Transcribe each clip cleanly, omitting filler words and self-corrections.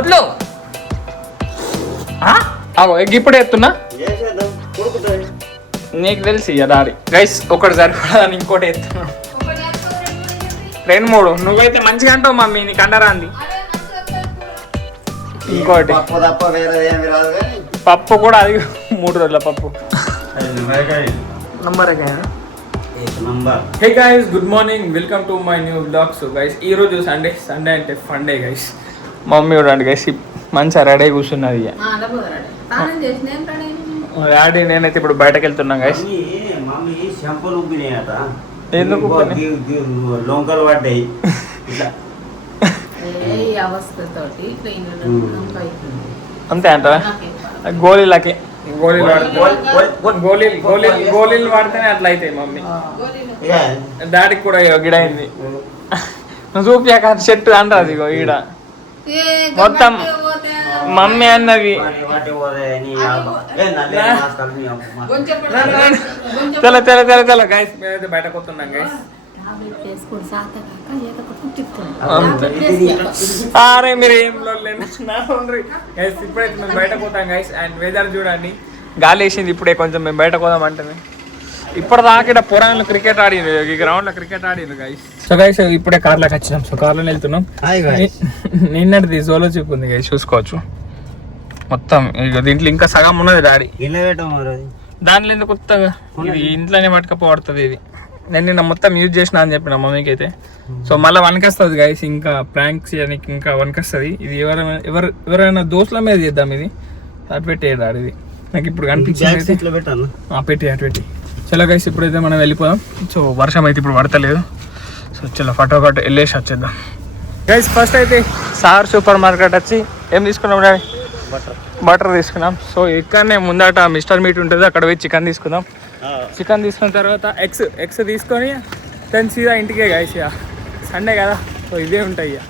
వద్దు ఎగ్ ఇప్పుడే ఎత్తున్నా నీకు తెలిసి డాడీ గైస్ ఒకటి సరిపడాలని ఇంకోటి ఎత్తున్నాను 2-3 నువ్వైతే మంచిగా అంటావు మమ్మీ నీకు అండరాంది ఇంకోటి పప్పు కూడా అది 3 రోజుల పప్పు hey guys good morning welcome to my new blog. So guys ఈ రోజు సండే అంటే ఫన్ డే గైస్. మమ్మీ చూడండి గైస్ మంచిగా రెడీ కూర్చున్నది డాడీ నేనైతే ఇప్పుడు బయటకు వెళ్తున్నా గైస్. ఎందుకు లోంకలు పడ్డాయి అంతే అంటారా? గోళీలకి గోళీలు వాడితేనే అట్లా అవుతాయి మమ్మీ. డాడీకి కూడా గిడైంది చూపియాక చెట్టు అంటారు అది ఈడ మొత్తం మమ్మీ అన్నది. చలో చలో చలో చలో గైస్ మేమైతే బయటకు వస్తున్నాం గైస్. అరే మీరు ఏం గైస్ ఇప్పుడైతే మేము బయటకు పోతాం గైస్. అండ్ వెదర్ చూడండి గాలి వేసింది ఇప్పుడే కొంచెం మేము బయటకు పోదాం అంటే ఇప్పటిదాకా ఇక్కడ పురాణంలో క్రికెట్ ఆడింది ఈ గ్రౌండ్ లో క్రికెట్ ఆడింది గైస్. సో గైస్ ఇప్పుడే కార్లోకి వచ్చినాం. సో కార్లో వెళ్తున్నాం. నిన్నటిది జోలో చూపు ఉంది గైస్ చూసుకోవచ్చు మొత్తం. దీంట్లో ఇంకా సగం ఉన్నది డాడీ దాంట్లో ఎందుకు కొత్తగా ఇది ఇంట్లోనే పట్టుకపోబడుతుంది. ఇది నేను నిన్న మొత్తం యూజ్ చేసిన అని చెప్పిన మమ్మీకి అయితే. సో మళ్ళీ వనకొస్తుంది గైస్ ఇంకా ప్రాంక్స్ చేయడానికి ఇంకా వనకొస్తుంది. ఇది ఎవరైనా దోస్తుల మీద చేద్దాం. ఇది అటు పెట్టే డాడీ ఇది నాకు ఇప్పుడు కనిపించింది. పెట్టి అటు పెట్టి చలో గైస్ ఇప్పుడైతే మనం వెళ్ళిపోదాం. సో వర్షం అయితే ఇప్పుడు పడతలేదు. సో చలో ఫటోఫట్ వెళ్ళేసి వచ్చేద్దాం గైస్. ఫస్ట్ అయితే సార్ సూపర్ మార్కెట్ వచ్చి ఏం తీసుకున్నాం డాడీ? బటర్ తీసుకున్నాం. సో ఇక్కడనే ముందట మిస్టర్ మీట్ ఉంటుంది అక్కడ పోయి చికెన్ తీసుకుందాం. చికెన్ తీసుకున్న తర్వాత ఎగ్స్ తీసుకొని దాని సీదా ఇంటికే గైస్. ఇక సండే కదా సో ఇదే ఉంటాయి. ఇక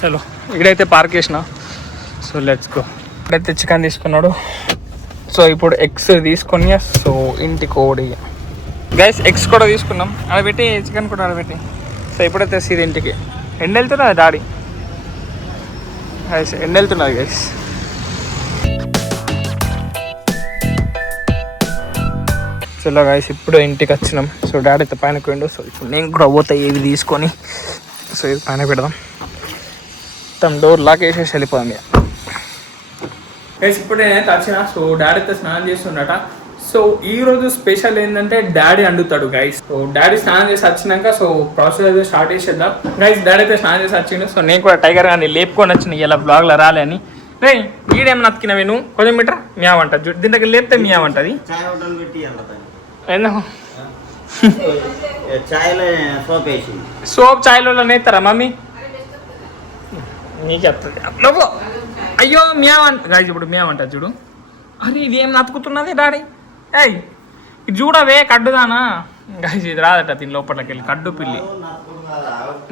చలో ఇక్కడైతే పార్క్ చేసిన. So let's go. ఇక్కడైతే చికెన్ తీసుకున్నాడు. సో ఇప్పుడు ఎగ్స్ తీసుకొని సో ఇంటికి ఓడి గైస్ ఎగ్స్ కూడా తీసుకున్నాం. అలా పెట్టి చికెన్ కూడా అలా పెట్టి సో ఇప్పుడైతే సీదా ఇంటికి. ఎండ వెళ్తున్నది డాడీ గైస్ ఎండ వెళ్తున్నది గైస్. చలో గైస్ ఇప్పుడు ఇంటికి వచ్చినాం. సో డాడీ అయితే పైన పోయిండు. సో ఇప్పుడు నేను కూడా పోతాయి ఇవి తీసుకొని సో ఇది పైన పెడదాం. మొత్తం డోర్ లాక్ వేసేసి వెళ్ళిపోదాం ఇక గైస్. ఇప్పుడు నేనైతే వచ్చిన. సో డాడీ అయితే స్నానం చేస్తుండట. సో ఈ రోజు స్పెషల్ ఏంటంటే డాడీ వండుతాడు గైస్. సో డాడీ స్నానం చేసి వచ్చినాక సో ప్రాసెస్ అయితే స్టార్ట్ చేసేద్దాం గైస్. డాడీ అయితే స్నానం చేసి వచ్చిండు. సో నేను కూడా టైగర్ గారిని లేపుకొని వచ్చిన ఇలా బ్లాగ్లో రాలే అని. రే ఈడేం నతికినవి నువ్వు కొంచెం మీటర్ మియావంట దీంట్లోకి లేపితే మియావంటది ఎందుకు సోప్ ఛాయ్లో నేస్తారా మమ్మీ? నీకు చెప్తుంది నువ్వు అయ్యో మియావంట గైస్. ఇప్పుడు మియావంట చూడు. అరే ఇది ఏం నతుకుతున్నది డాడీ? ఏయ్ ఇది చూడవే కడ్డుదానా గైస్. ఇది రాదట దీని లోపలికి వెళ్ళి కడ్డు పిల్లి.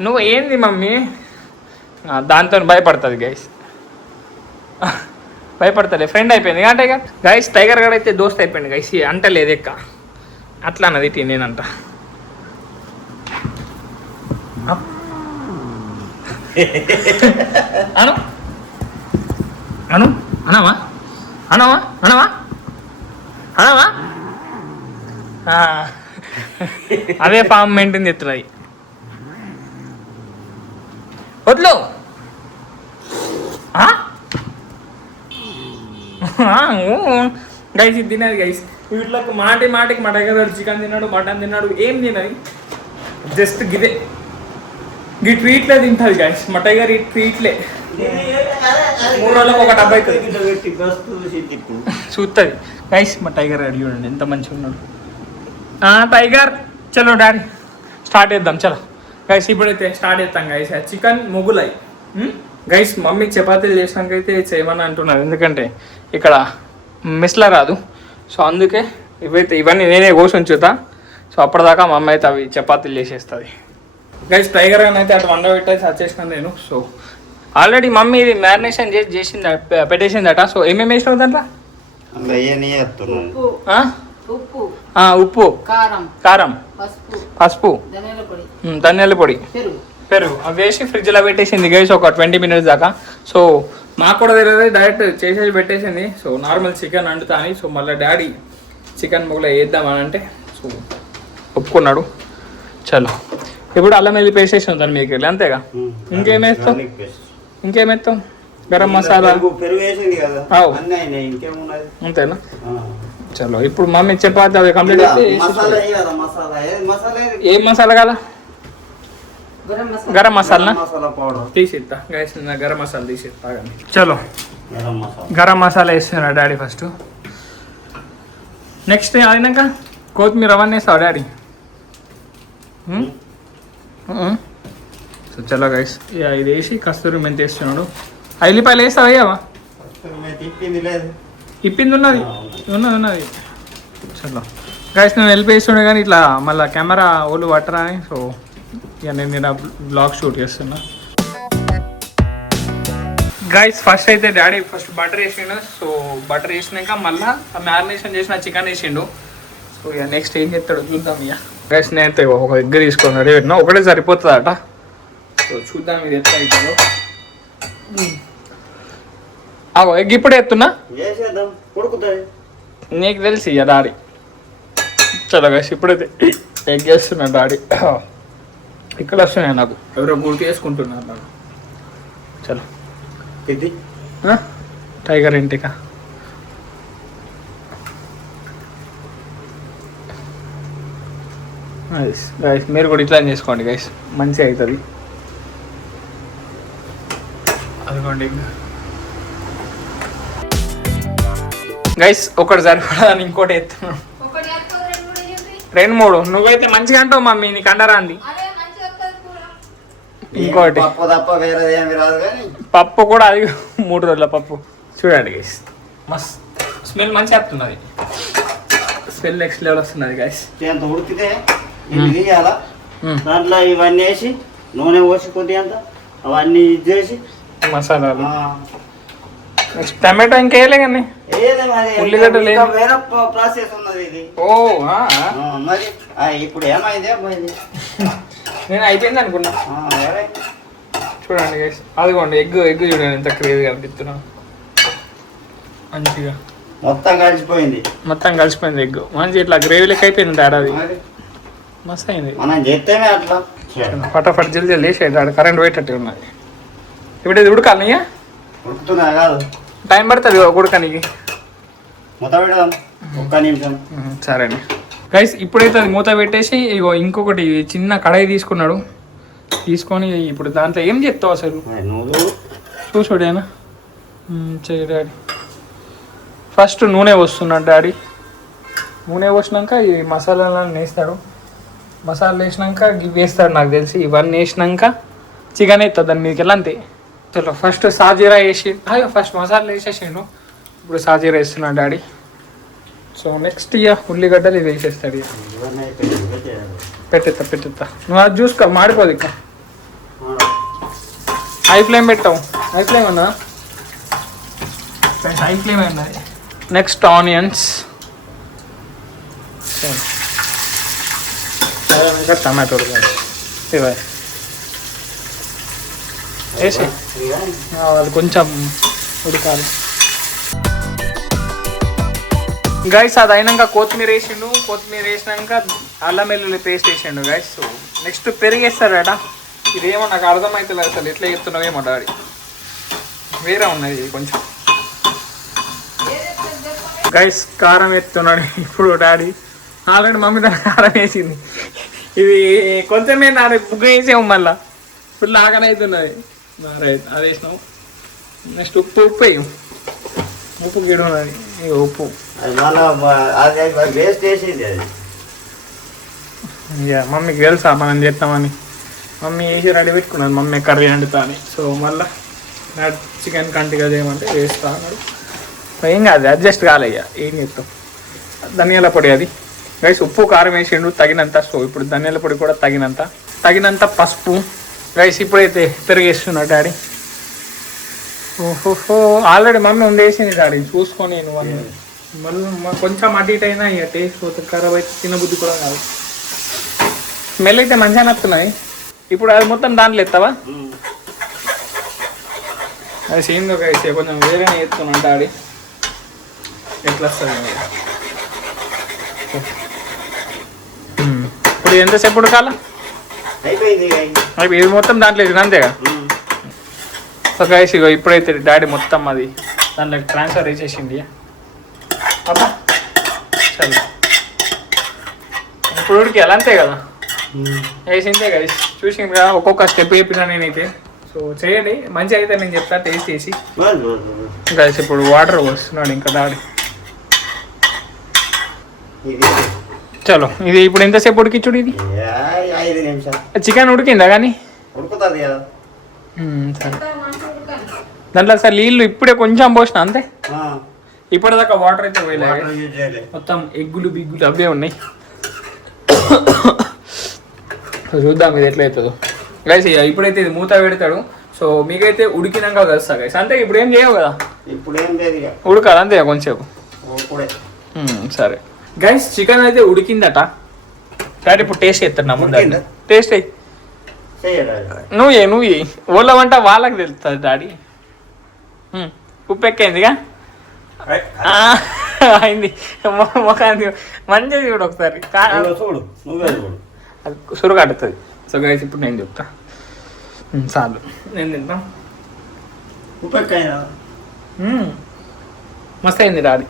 నువ్వు ఏంది మమ్మీ దాంతో భయపడుతుంది గైస్. భయపడతలే ఫ్రెండ్ అయిపోయింది కా టైగర్ గైస్. టైగర్ గడ అయితే దోస్త్ అయిపోయింది గైస్. అంటలేదు ఎక్క అట్లా అన్నది టీ నేనంట. అను అను అనవా అనవా అనవా అనవా అదే ఫామ్ మెయింటైన్ చేస్తున్నాయి. వద్దు గైస్ ఇది తినది గైస్. వీటిలోకి మాటికి మా టైగర్ చికెన్ తిన్నాడు మటన్ తిన్నాడు ఏం తినది జస్ట్ గిదే ఈ ట్రీట్లే తింటుంది గైస్. మా టైగర్ ఈ ట్రీట్లే 3 రోజులకు ఒక డబ్బా అవుతుంది చూస్తుంది గైస్. మా టైగర్ రెడీ చూడండి ఎంత మంచిగా ఉన్నాడు. టైగర్ చలో డాడీ స్టార్ట్ చేద్దాం చలో గైస్. ఇప్పుడైతే స్టార్ట్ చేస్తాం guys. Chicken Mughlai guys. Mummy చపాతీలు చేసినాకైతే చేయమని అంటున్నారు ఎందుకంటే ఇక్కడ మిస్లా రాదు. సో అందుకే ఇవన్నీ నేనే కోసి ఉంచుతా. సో అప్పటిదాకా మా అమ్మ అయితే అవి చపాతీలు చేసేస్తుంది గైస్. టైగర్ అని అయితే అటు వండ పెట్టేసి వచ్చేసినాను నేను. సో ఆల్రెడీ మమ్మీ ఇది మ్యారినేషన్ చేసింది పెట్టేసిందట. సో ఏమేమి వేసినావు దాంట్లో? ఉప్పు కారం పసుపు ధనియాల పొడి పెరుగు అవి వేసి ఫ్రిడ్జ్లో పెట్టేసింది గైస్ ఒక 20 minutes దాకా. సో మాకు కూడా తెలియదు, డైరెక్ట్ చేసేసి పెట్టేసింది. సో నార్మల్ చికెన్ వండుతా అని. సో మళ్ళీ డాడీ చికెన్ ముగ్గులో వేద్దామని అంటే సో ఒప్పుకున్నాడు. చలో ఇప్పుడు అల్లం వెల్లి పేస్ట్ వేసి ఉంటాను మీకు వెళ్ళి అంతేగా. ఇంకేమేస్తాం ఇంకేమేస్తాం గరం మసాలా అంతేనా. చలో ఇప్పుడు మమ్మీ చపాతి అవి కంప్లీట్ అయితే ఏం మసాలా కదా గరం మసాలా తీసిస్తా గైస్, గరం మసాలా తీసిస్తా. చలో గరం మసాలా వేస్తున్నా డాడీ ఫస్ట్. నెక్స్ట్ అయినాక కొత్తిమీర అవన్నీ వేస్తావు డాడీ. సో చలో గైస్ ఇది వేసి కస్తూరి మెంతి వేస్తున్నాడు. ఎల్లిపాయలు వేస్తావు అయ్యావా? ఇప్పింది ఉన్నది ఉన్నది. చలో గైస్ నేను వెళ్ళిపోయిస్తుండే కానీ ఇట్లా మళ్ళీ కెమెరా ఓళ్ళు పట్టరా అని. సో ఇక నేను ఇలా బ్లాగ్ షూట్ చేస్తున్నా. గైస్ ఫస్ట్ అయితే డాడీ ఫస్ట్ బటర్ వేసిండు. సో బటర్ వేసినాక మళ్ళీ మ్యారినేషన్ చేసిన చికెన్ వేసిండు. సో ఇక నెక్స్ట్ ఏం చేస్తాడు చూద్దాం. ఇక గైస్ నేనైతే ఒక ఎగ్ తీసుకొని రెడీ పెట్టినా, ఒకటే సరిపోతుందట. సో చూద్దాం ఇది ఎట్లా అవుతుందో. ఎగ్ ఇప్పుడే ఎత్తున్నా నీకు తెలిసి ఇక డాడీ. చలో గైస్ ఇప్పుడైతే ఎగ్ వేస్తున్నా డాడీ. ఇక్కడ వస్తున్నాయి నాకు ఎవరో గుర్తు చేసుకుంటున్నారు నాకు. చలో ఇది టైగర్ ఇంటికా గైస్ మీరు కూడా ఇట్లా చేసుకోండి గైస్, మంచిగా అవుతుంది. అదిగోండి గైస్ ఒకటి సరిపడాలని ఇంకోటి ఎత్తున్నాను. 2-3 నువ్వైతే మంచిగా అంటావు మమ్మీ, నీకు అండరా అంది. ఇంకోటి పప్పు కూడా అది 3 రోజుల పప్పు. చూడండి గైస్ మస్త్ స్మెల్ మంచిగా వస్తున్నది, స్మెల్ నెక్స్ట్ లెవెల్ వస్తున్నది గైస్. ఉడికితే తీయాలా, దాంట్లో ఇవన్నీ వేసి నూనె పోసి కొద్దిగా అంత అవన్నీ చేసి మసాలాలు టమాటో ఇంకేయలే కానీ ఉల్లిగడ్డ వేరే ప్రాసెస్ ఉన్నది ఇది. ఓ మరి ఇప్పుడు ఏమైంది నేను అయిపోయింది అనుకున్నా. చూడండి గైస్ అదిగోండి ఎగ్ చూడండి ఎంత క్రేజీగా అనిపిస్తున్నా. మంచిగా మొత్తం కలిసిపోయింది ఎగ్ మంచి ఇట్లా గ్రేవీ లెక్క అయిపోయింది ఏడాది. మస్తు అయింది. మనం చేస్తేనే అట్లా ఫటాఫట్ జల్దీ వేసేది. కరెంట్ పోయేటట్టు ఉన్నాయి. ఇప్పుడు ఇది ఉడకాలి, ఉడుకుతున్నా కాదు టైం పడుతుంది ఉడకనికి. మూత పెడదాం ఒక్క నిమిషం. సరే అండి గైస్ ఇప్పుడైతే అది మూత పెట్టేసి ఇగో ఇంకొకటి చిన్న కడాయి తీసుకొని ఇప్పుడు దాంట్లో ఏం చెప్తావు అసలు చూసాడేనా చెయ్యి డాడీ. ఫస్ట్ నూనె పోస్తున్నాడు డాడీ. నూనె పోసినాక ఈ మసాలాలను వేస్తాడు. మసాలా వేసినాక ఇవి వేస్తాడు నాకు తెలిసి. ఇవన్నీ వేసినాక చికెన్ వేస్తుంది దాని మీదకి వెళ్ళి అంతే. చలో ఫస్ట్ సాజీరా వేసి ఫస్ట్ మసాలా వేసేసిండు. ఇప్పుడు సాజీరా వేస్తున్నాడు డాడీ. సో నెక్స్ట్ ఇక ఉల్లిగడ్డలు ఇవి వేసేస్తాడు. ఇక పెట్టేస్తా నువ్వు అది చూసుకో మాడిపోదు. ఇక హై ఫ్లేమ్ పెట్టావు. హై ఫ్లేమ్ అన్నా హై ఫ్లేమ్ అన్నది. నెక్స్ట్ ఆనియన్స్, టమాటోలు ఇవి వేసి అది కొంచెం ఉడకాలి. గైస్ అది అయినాక కొత్తిమీర వేసిండు. కొత్తిమీర వేసినాక అల్లం వెల్లుల్లి పేస్ట్ వేసిండు గైస్. సో నెక్స్ట్ పెరుగు వేస్తాడట. ఇదేమో నాకు అర్థమవుతుంది అసలు ఎట్లా చెప్తున్నావేమో డాడీ. వేరే ఉన్నది కొంచెం. గైస్ కారం వేస్తున్నాడు ఇప్పుడు డాడీ. ఆల్రెడీ మమ్మీ దాని కారం వేసింది. ఇది కొంచెమే దాని బుగ్గ వేసాము మళ్ళీ ఫుల్ ఆకలి అవుతున్నది. రైట్ అది వేసినాము. నెక్స్ట్ ఉప్పు వేయం. ఉప్పు గిడు ఉన్నది ఉప్పు. ఇక మమ్మీకి తెలుసా మనం చేస్తామని. మమ్మీ వేసి రెడీ పెట్టుకున్నది మమ్మీ కర్రీ వండుతా అని. సో మళ్ళీ చికెన్ కంటిగా చేయమంటే వేస్తా అన్నాడు. ఏం కాదు అడ్జస్ట్ కాలే. ఇక ఏం చేస్తాం. ధనియాల పొడి అది గైస్. ఉప్పు కారం వేసిండు తగినంత. సో ఇప్పుడు ధనియాల పొడి కూడా తగినంత పసుపు గైస్. ఇప్పుడైతే పెరిగేస్తున్నాడు డాడీ. ఓహోహో ఆల్రెడీ మమ్మీ ఉండేసింది డాడీ చూసుకొని. మళ్ళీ కొంచెం అటు ఇటు అయినా ఇక టేస్ట్ పోతుంది. ఖరాబ్ అయితే తినబుద్ధి కూడా కాదు. స్మెల్ అయితే మంచిగా నచ్చుతున్నాయి. ఇప్పుడు అది మొత్తం దాంట్లో ఎత్తావా? అది సేమ్ అయితే కొంచెం వేరేనే ఎత్తుకున్నా డాడీ ఎట్లా వస్తుంది ఇప్పుడు ఎంతసేపు ఉడకాల అయిపోయింది ఇది మొత్తం దాంట్లో ఇది అంతేగా సో గైస్ ఇగో ఇప్పుడైతే డాడీ మొత్తం అది దాంట్లో ట్రాన్స్ఫర్ చేసేసింది అబ్బా చలో ఇప్పుడు ఉడికి ఎలా అంతే కదా వేసిందే గైస్ చూసింది కదా ఒక్కొక్క స్టెప్ చెప్పినా నేనైతే సో చేయండి మంచిగా అయితే నేను చెప్తా టేస్ట్ చేసి గైస్ ఇప్పుడు వాటర్ పోస్తున్నాడు ఇంకా డాడీ చలో ఇది ఇప్పుడు ఎంతసేపు ఉడికిచ్చుడు ఇది 5 నిమిషాలు చికెన్ ఉడికిందా కానీ ఉడుకుతుంది కదా సరే దాంట్లో సార్ నీళ్ళు ఇప్పుడే కొంచెం పోసిన అంతే ఇప్పటిదాకా వాటర్ అయితే పోయలే మొత్తం ఎగ్గులు బిగ్గులు అవే ఉన్నాయి చూద్దాం ఇది ఎట్లా అవుతుందో గైస్ ఇప్పుడైతే ఇది మూత పెడతాడు సో మీకైతే ఉడికినాక కలుస్తా గైస్ అంతే ఇప్పుడు ఏం చేయవు కదా ఇప్పుడు ఏం లేదు ఉడకాలి అంతే కొంచెంసేపు సరే గైస్ చికెన్ అయితే ఉడికిందట డాడీ ఇప్పుడు టేస్ట్ చేస్తాడు నా ముందు టేస్ట్ అయ్యి నువ్వు ఓళ్ళ వంట వాళ్ళకి తెలుస్తుంది డాడీ ఉప్పు ఎక్కైందిగా అయింది ముఖాన్ని మంచిగా చూడు ఒకసారి సురగడుతుంది సో గైస్ ఇప్పుడు నేను చెప్తా చాలు నేను తింటాం ఉప్పు ఎక్కైనా మస్తు అయింది డాడీ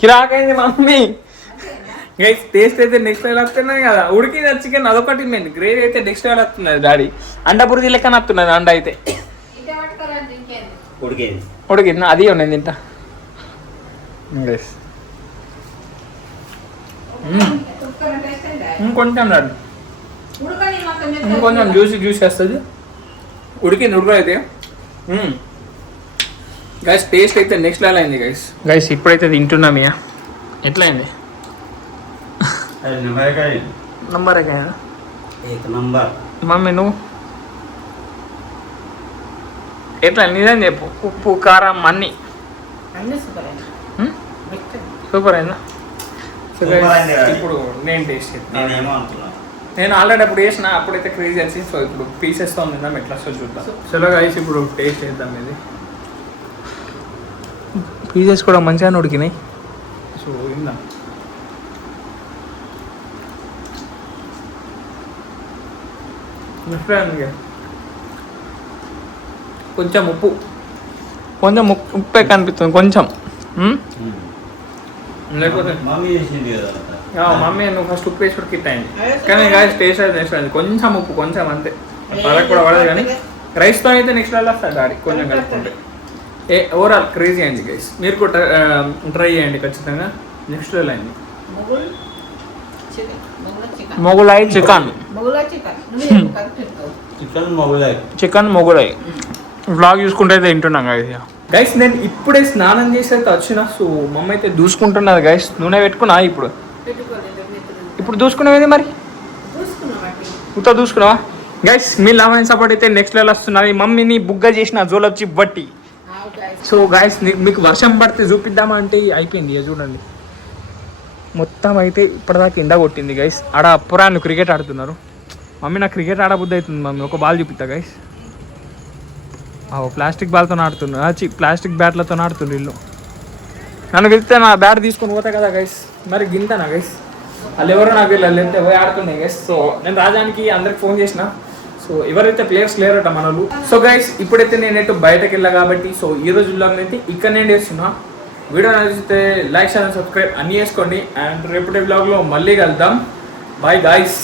కిరాకైంది మమ్మీ గైస్ టేస్ట్ అయితే నెక్స్ట్ లెవెల్ వస్తున్నాయి కదా ఉడికిన చికెన్ అదొకటి నేను గ్రేవీ అయితే నెక్స్ట్ లెవెల్ వస్తున్నది డాడీ అండపురి లెక్కన వస్తున్నది అండ అయితే ఉడికింది అది నేను తింటా గైస్ ఇంకొంచెం డాడీ ఇంకొంచెం జ్యూసీ వస్తుంది ఉడికింది ఉడకైతే గైస్ టేస్ట్ అయితే నెక్స్ట్ లెవెల్ అయింది గైస్ ఇప్పుడైతే తింటున్నాం ఇక ఎట్లా అయింది నంబర్ మమ్మీ నువ్వు ఎట్లా నిజం చెప్పు ఉప్పు కారం అన్నీ సూపర్ అయిందా ఇప్పుడు నేను టేస్ట్ చేస్తాను నేను ఆల్రెడీ అప్పుడు వేసిన అప్పుడైతే క్రేజీ వచ్చి సో ఇప్పుడు పీసెస్తో ఉందాం ఎట్లా వస్తుంది చూద్దాం చలో గైస్ ఇప్పుడు టేస్ట్ చేద్దాం ఇది పీసెస్ కూడా మంచిగానే ఉడికినాయి సో విందాం కొంచెం ఉప్పు ఉప్పే కనిపిస్తుంది కొంచెం లేకపోతే మమ్మీ నువ్వు ఫస్ట్ ఉప్పు వేసి కిట్ అయింది కానీ టేస్ట్ అయితే నెక్స్ట్ అయింది కొంచెం ఉప్పు కొంచెం అంతే పడక కూడా పడదు కానీ రైస్తో అయితే నెక్స్ట్ లెవెల్ వస్తుంది డాడీ కొంచెం కలుపుకుంటే ఓవరాల్ క్రేజీ అయింది గైస్ మీరు కూడా ట్రై చేయండి ఖచ్చితంగా నెక్స్ట్ లెవెల్ అయింది మొగులై చికెన్ మొగులై వ్లాగ్ చూసుకుంటే అయితే తింటున్నాం గైస్ నేను ఇప్పుడే స్నానం చేసి అయితే వచ్చిన సో మమ్మీ అయితే దూసుకుంటున్నది గైస్ నూనె పెట్టుకున్నా ఇప్పుడు దూసుకున్నావేది మరి ఉత్త దూసుకున్నావా గైస్ మీ లవ్ అండ్ సపోర్ట్ అయితే నెక్స్ట్ లెవెల్ వస్తున్నది మమ్మీని బుగ్గ చేసిన జోలొచ్చి బట్టి సో గైస్ మీకు వర్షం పడితే చూపిద్దామా అంటే అయిపోయింది చూడండి మొత్తం అయితే ఇప్పటిదాకా ఎండ కొట్టింది గైస్ ఆడ పురాణాలు క్రికెట్ ఆడుతున్నారు మమ్మీ నాకు క్రికెట్ ఆడబుద్ధి అవుతుంది మమ్మీ ఒక బాల్ చూపిస్తా గైస్ ప్లాస్టిక్ బాల్తో ఆడుతున్నారు ప్లాస్టిక్ బ్యాట్లతో ఆడుతున్నారు ఇల్లు నన్ను వెళ్తే నా బ్యాట్ తీసుకొని పోతా కదా గైస్ మరి గింతనా గైస్ వాళ్ళు ఎవరో నాకు వీళ్ళు వెళ్తే పోయి ఆడుతున్నాయి గైస్ సో నేను రాజానికి అందరికి ఫోన్ చేసిన సో ఎవరైతే ప్లేయర్స్ లేరట మన వాళ్ళు సో గైస్ ఇప్పుడైతే నేనైతే బయటకు వెళ్ళా కాబట్టి సో ఈ రోజు వ్లాగ్ అయితే ఇక్కడ నేను చేస్తున్నా వీడియో నచ్చితే లైక్ అండ్ సబ్స్క్రైబ్ అన్నీ చేసుకోండి అండ్ రేపటి వ్లాగ్లో మళ్ళీ కలుద్దాం బాయ్ గైస్